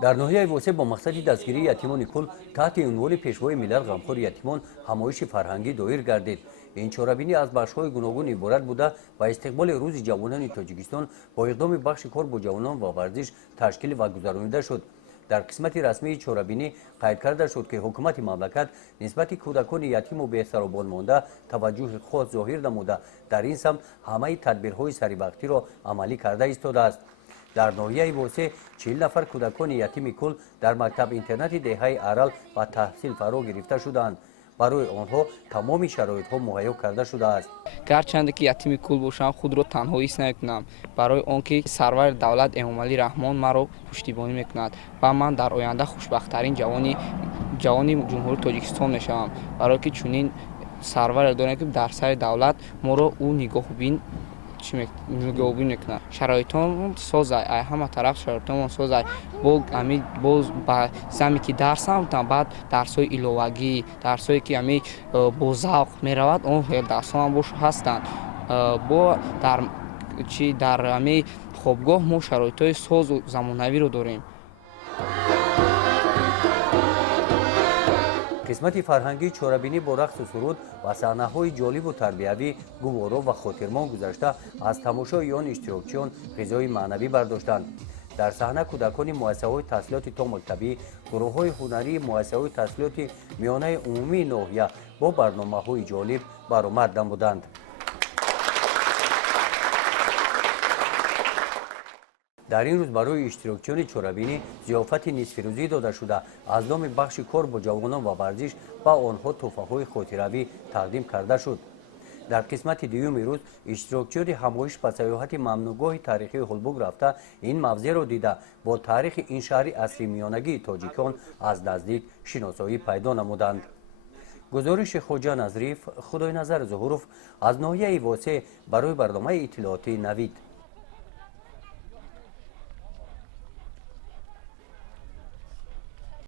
در ناحیه واسه با مقصد دستگیری یتیمان کل تحت عنوان پیشوای ملل غمخوار یتیمان همایش فرهنگی دایر گردید. این چاره‌بینی از بخش‌های گوناگون عبارت بوده و استقبال روز جوانان تاجیکستان با اقدام بخش کار با جوانان و ورزش تشکیل و گذرانیده شد. در قسمت رسمی چاره‌بینی قید کرده شد که حکومت مملکت نسبت کودکان یتیم و بی‌سروبال مانده توجه خاص ظاهر نموده در این سمت همه تدبیرهای سریع‌وقتی را عملی کرده ایستاده است. در ناحیه واسه 40 نفر کودکان یتیم کل در مکتب اینترنت دهه ارل و تحصیل فرا گرفته شدند. برای آنها تمام شرایط‌ها مهیا کرده شده است. гарчанде ки ятими кул бошам худро танҳо ҳис намекунам барои он ки сарвари давлат эмомалӣ раҳмон маро пуштибонӣ мекунад ва ман дар оянда хушбахттарин ҷавони ҷумҳурии тоҷикистон мешавам барое ки чунин сарваре дорем ки дар сари давлат моро ӯ нигоҳубин мекунад. Шароитон созай ҳама тараф шароитон созай боз ба заме ки дарсам баъд дарсҳои иловагӣ дарсҳое ки бо завқ меравад он дарсҳоам бош ҳастанд бо дар хобгоҳ мо шароитҳои созу замонавиро дорем. قسمت فرهنگی چاره‌بینی با رقص و سرود و صحنه‌های جالب و تربیوی گوارا و خاطرمان گذشته از تماشای آن اشتراکچیان غذای معنوی برداشتند. در صحنه کودکان مؤسسه‌های تحصیلات تا مکتبی، گروه‌های هنری مؤسسه‌های تحصیلات میانه عمومی ناحیه با برنامه‌های جالب برآمد نمودند. در این روز برای اشتراکچیان چاره‌بینی ضیافت نصف روزی داده شده از نام بخش کار با جوانان و ورزش به آنها تحفه‌های خاطروی تقدیم کرده شد. در قسمت دوم روز اشتراکچیان همایش به سیاحت ممنوعگاه تاریخی هلبوگ رفته این موضع را دیده با تاریخ این شهر اصلی میانگی تاجیکان از نزدیک شناسایی پیدا نمودند. گزارش خواجه نظریف خدای نظر ظهورов از ناحیه واسه برای برنامه اطلاعاتی نوید.